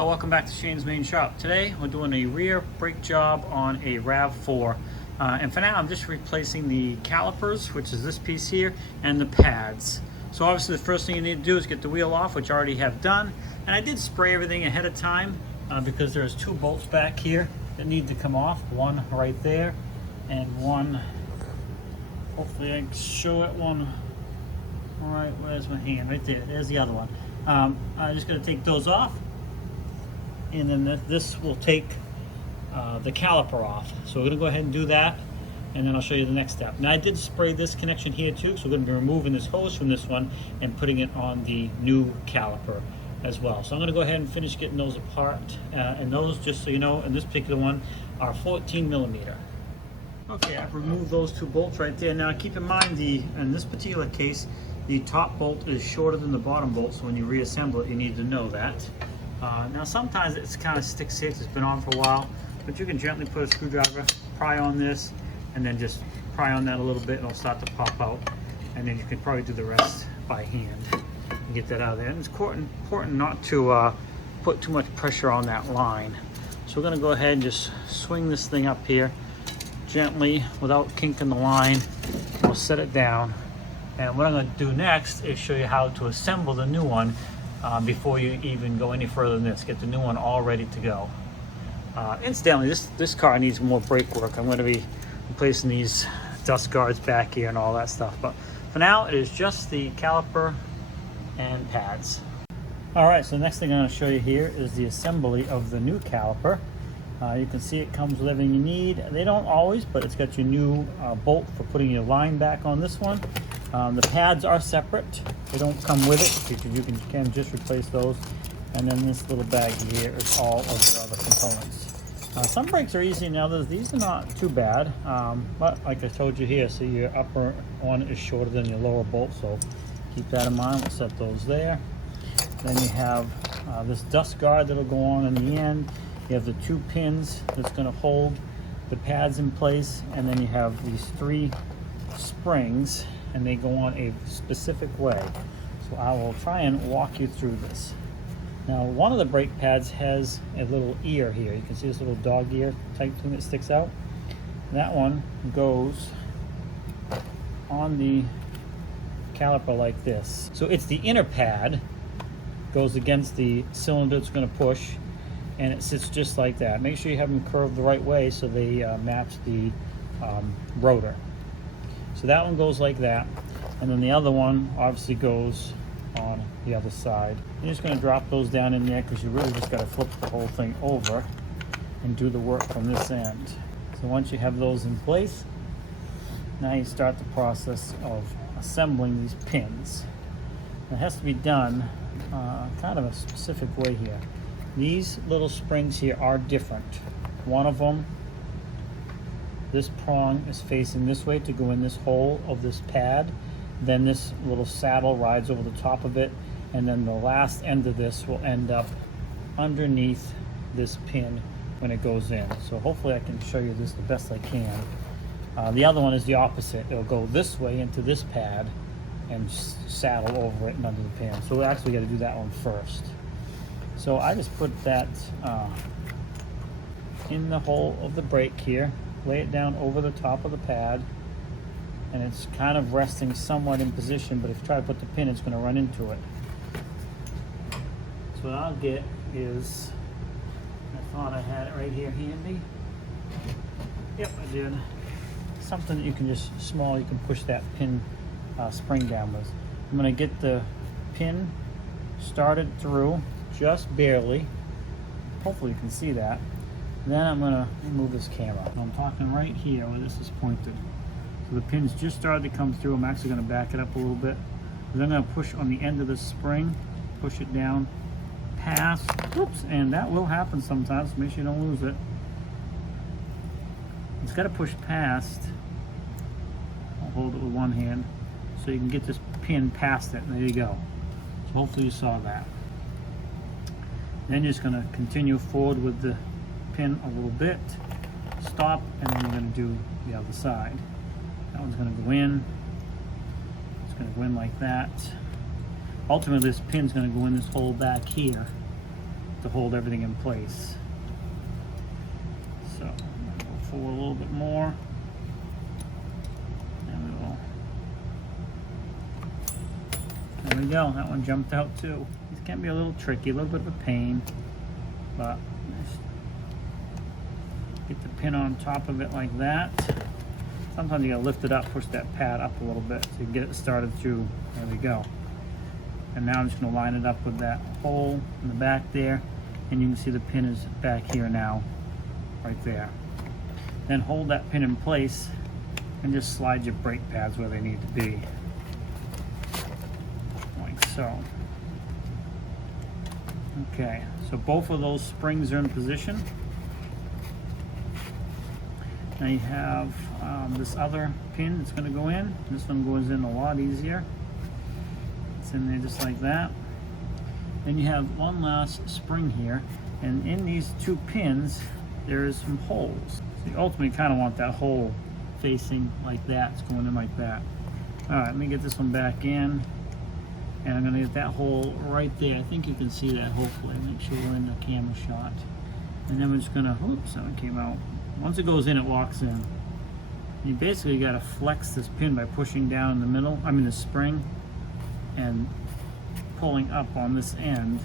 Hi, welcome back to Shane's Main Shop. Today we're doing a rear brake job on a RAV4. And for now I'm just replacing the calipers, which is this piece here, and the pads. So obviously the first thing you need to do is get the wheel off, which I already have done. And I did spray everything ahead of time because there's two bolts back here that need to come off. One right there and one, hopefully I can show it, one right, where's my hand? Right there, there's the other one. I'm just going to take those off. And then this will take the caliper off. So we're going to go ahead and do that, and then I'll show you the next step. Now I did spray this connection here too, so we're going to be removing this hose from this one and putting it on the new caliper as well. So I'm going to go ahead and finish getting those apart. And those, just so you know, in this particular one are 14 millimeter. Okay, I've removed those two bolts right there. Now keep in mind, in this particular case, the top bolt is shorter than the bottom bolt, so when you reassemble it, you need to know that. Now sometimes it's kind of stick safe, it's been on for a while, but you can gently put a screwdriver, pry on this, and then just pry on that a little bit and it'll start to pop out, and then you can probably do the rest by hand and get that out of there. And it's important not to put too much pressure on that line. So we're going to go ahead and just swing this thing up here gently without kinking the line. We'll set it down, and what I'm going to do next is show you how to assemble the new one before you even go any further than this. Get the new one all ready to go. Incidentally, this car needs more brake work. I'm going to be replacing these dust guards back here and all that stuff, but for now it is just the caliper and pads. Alright, so the next thing I'm going to show you here is the assembly of the new caliper. You can see it comes with everything you need. They don't always, but it's got your new bolt for putting your line back on this one. The pads are separate. They don't come with it, because you can just replace those. And then this little bag here is all of the other components. Some brakes are easier than others. These are not too bad, but like I told you here, so your upper one is shorter than your lower bolt, so keep that in mind. We'll set those there. Then you have this dust guard that'll go on in the end. You have the two pins that's going to hold the pads in place, and then you have these three springs, and they go on a specific way. So I will try and walk you through this. Now, one of the brake pads has a little ear here. You can see this little dog ear type thing that sticks out. That one goes on the caliper like this. So it's the inner pad, goes against the cylinder it's going to push, and it sits just like that. Make sure you have them curved the right way so they match the rotor. So that one goes like that, and then the other one obviously goes on the other side. You're just going to drop those down in there, because you really just got to flip the whole thing over and do the work from this end. So once you have those in place, now you start the process of assembling these pins. It has to be done kind of a specific way here. These little springs here are different. One of them, this prong is facing this way to go in this hole of this pad. Then this little saddle rides over the top of it, and then the last end of this will end up underneath this pin when it goes in. So hopefully I can show you this the best I can. The other one is the opposite. It'll go this way into this pad and saddle over it and under the pin. So we actually got to do that one first. So I just put that in the hole of the brake here, lay it down over the top of the pad, and it's kind of resting somewhat in position, but if you try to put the pin, it's going to run into it. So what I'll get is, I thought I had it right here handy. Yep, I did. Something that you can just, small, you can push that pin spring down with. I'm going to get the pin started through, just barely. Hopefully you can see that. Then I'm going to move this camera. I'm talking right here where this is pointed. So the pin's just started to come through. I'm actually going to back it up a little bit. Then I'm going to push on the end of the spring, push it down, pass, whoops, and that will happen sometimes. Make sure you don't lose it. It's got to push past. I'll hold it with one hand so you can get this pin past it. There you go. So hopefully you saw that. Then you're just going to continue forward with the pin a little bit, stop, and then you're going to do the other side. That one's going to go in. It's going to go in like that. Ultimately, this pin's going to go in this hole back here. to hold everything in place. So go forward a little bit more. There we go, that one jumped out too. It can be a little tricky, a little bit of a pain, but just get the pin on top of it like that. Sometimes you gotta lift it up, push that pad up a little bit to get it started through. There we go. And now I'm just gonna line it up with that hole in the back there, and you can see the pin is back here now, right there. Then hold that pin in place and just slide your brake pads where they need to be. So, okay, so both of those springs are in position. Now you have this other pin that's going to go in. This one goes in a lot easier. It's in there just like that. Then you have one last spring here, and in these two pins there's some holes. So you ultimately kind of want that hole facing like that. It's going in like that. All right, let me get this one back in. And I'm going to get that hole right there. I think you can see that hopefully. Make sure we're in the camera shot. And then we're just going to, oops, that one came out. Once it goes in, it locks in. You basically got to flex this pin by pushing down in the middle, the spring, and pulling up on this end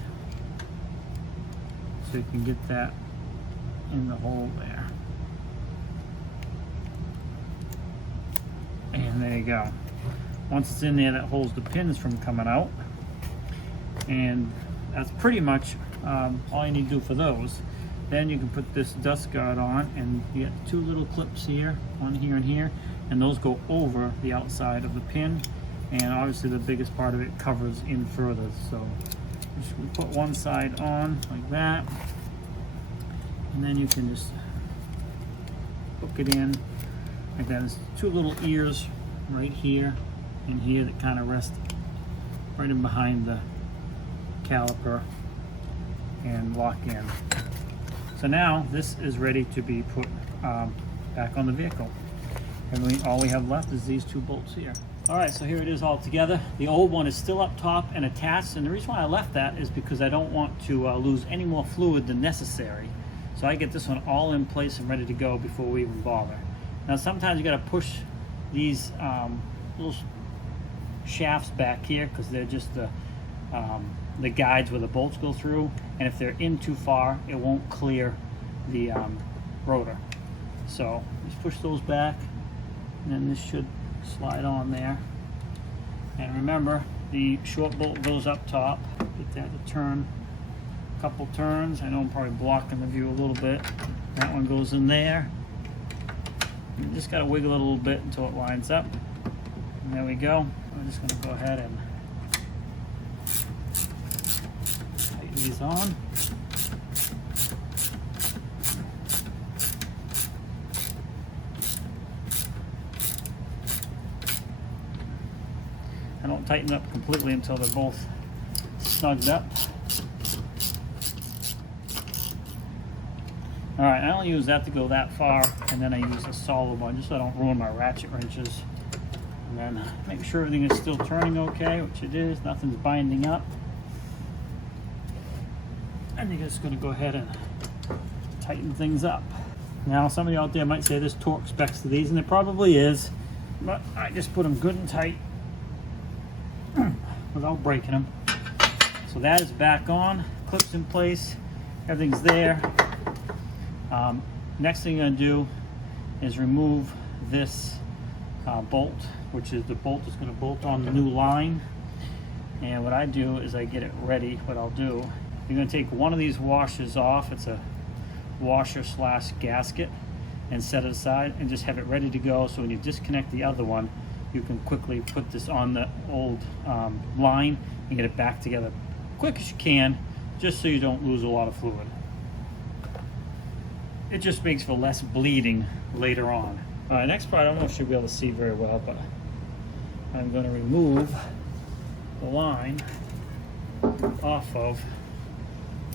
so you can get that in the hole there. And there you go. Once it's in there, that holds the pins from coming out. And that's pretty much all you need to do for those. Then you can put this dust guard on, and you get two little clips here, one here and here, and those go over the outside of the pin. And obviously the biggest part of it covers in further. So we put one side on like that, and then you can just hook it in like that. There's two little ears right here and here that kind of rest right in behind the caliper and lock in. So now this is ready to be put back on the vehicle. And all we have left is these two bolts here. All right, so here it is all together. The old one is still up top and attached, and the reason why I left that is because I don't want to lose any more fluid than necessary. So I get this one all in place and ready to go before we even bother. Now sometimes you got to push these little shafts back here because they're just the guides where the bolts go through, and if they're in too far, it won't clear the rotor. So just push those back, and then this should slide on there. And remember, the short bolt goes up top. Get that to turn a couple turns. I know I'm probably blocking the view a little bit. That one goes in there. You just got to wiggle it a little bit until it lines up. And there we go. I'm just going to go ahead and tighten these on. I don't tighten up completely until they're both snugged up. All right, I only use that to go that far, and then I use a solid one just so I don't ruin my ratchet wrenches. And then make sure everything is still turning okay, which it is, nothing's binding up. And you're just gonna go ahead and tighten things up. Now, some of you out there might say there's torque specs to these, and there probably is, but I just put them good and tight without breaking them. So that is back on, clips in place, everything's there. Next thing I'm gonna do is remove this bolt, which is the bolt that's gonna bolt on the new line. And what I do is I get it ready. What I'll do, you're gonna take one of these washers off. It's a washer slash gasket, and set it aside and just have it ready to go. So when you disconnect the other one, you can quickly put this on the old line and get it back together quick as you can, just so you don't lose a lot of fluid. It just makes for less bleeding later on. All right, next part, I don't know if you'll be able to see very well, but I'm going to remove the line off of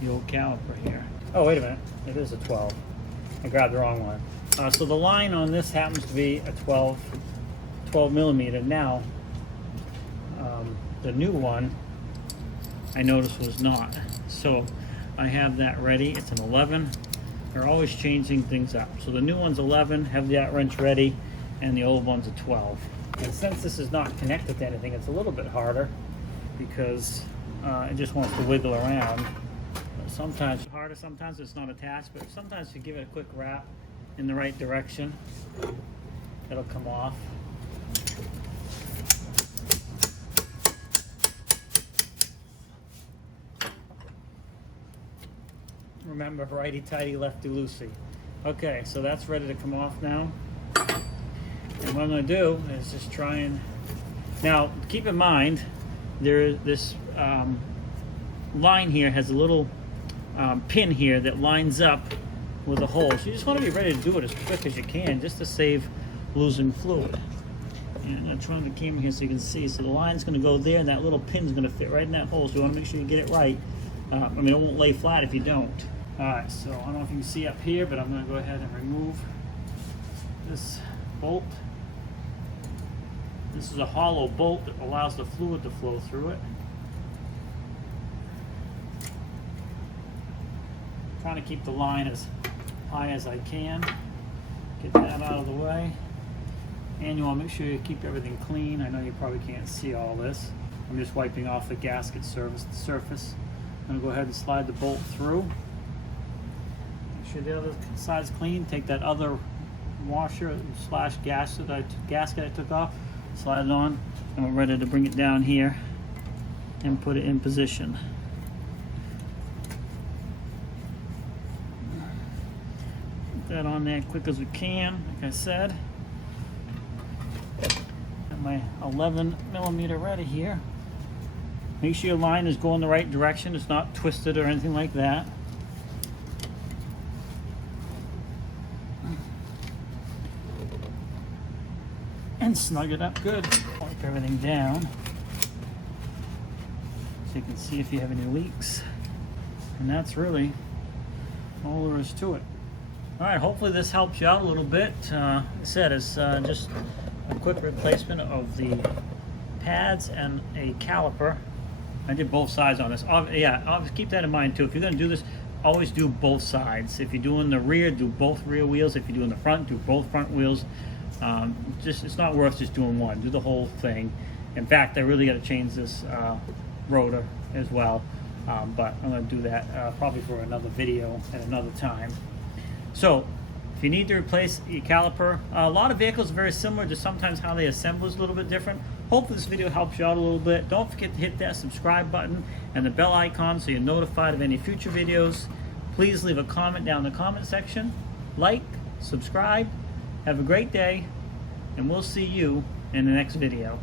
the old caliper here. Oh, wait a minute, it is a 12. I grabbed the wrong one. So the line on this happens to be a 12 millimeter. Now, the new one I noticed was not. So I have that ready. It's an 11. They're always changing things up. So the new one's 11, have that wrench ready, and the old one's a 12. And since this is not connected to anything, it's a little bit harder because it just wants to wiggle around. Sometimes it's harder, sometimes it's not attached, but sometimes if you give it a quick wrap in the right direction, it'll come off. Remember, righty-tighty, lefty-loosey. Okay, so that's ready to come off now. And what I'm going to do is just try and... Now, keep in mind, this line here has a little pin here that lines up with a hole. So you just want to be ready to do it as quick as you can, just to save losing fluid. And I'm going to turn the camera here so you can see. So the line's going to go there, and that little pin's going to fit right in that hole. So you want to make sure you get it right. I mean, it won't lay flat if you don't. Alright, so I don't know if you can see up here, but I'm going to go ahead and remove this bolt. This is a hollow bolt that allows the fluid to flow through it. I'm trying to keep the line as high as I can. Get that out of the way. And you want to make sure you keep everything clean. I know you probably can't see all this. I'm just wiping off the gasket surface. I'm going to go ahead and slide the bolt through. Make sure the other side's clean. Take that other washer slash gasket I took off, slide it on, and we're ready to bring it down here and put it in position. Put that on there quick as we can, like I said. Got my 11mm ready here. Make sure your line is going the right direction. It's not twisted or anything like that. And snug it up good. Wipe everything down so you can see if you have any leaks. And that's really all there is to it. All right, hopefully this helps you out a little bit. Like I said, it's just a quick replacement of the pads and a caliper. I did both sides on this. Yeah, keep that in mind too. If you're going to do this, always do both sides. If you're doing the rear, do both rear wheels. If you're doing the front, do both front wheels. It's not worth just doing one. Do the whole thing. In fact, I really got to change this rotor as well. But I'm going to do that probably for another video at another time. So, if you need to replace your caliper, a lot of vehicles are very similar, just sometimes how they assemble is a little bit different. Hopefully this video helps you out a little bit. Don't forget to hit that subscribe button and the bell icon so you're notified of any future videos. Please leave a comment down in the comment section. Like, subscribe, have a great day, and we'll see you in the next video.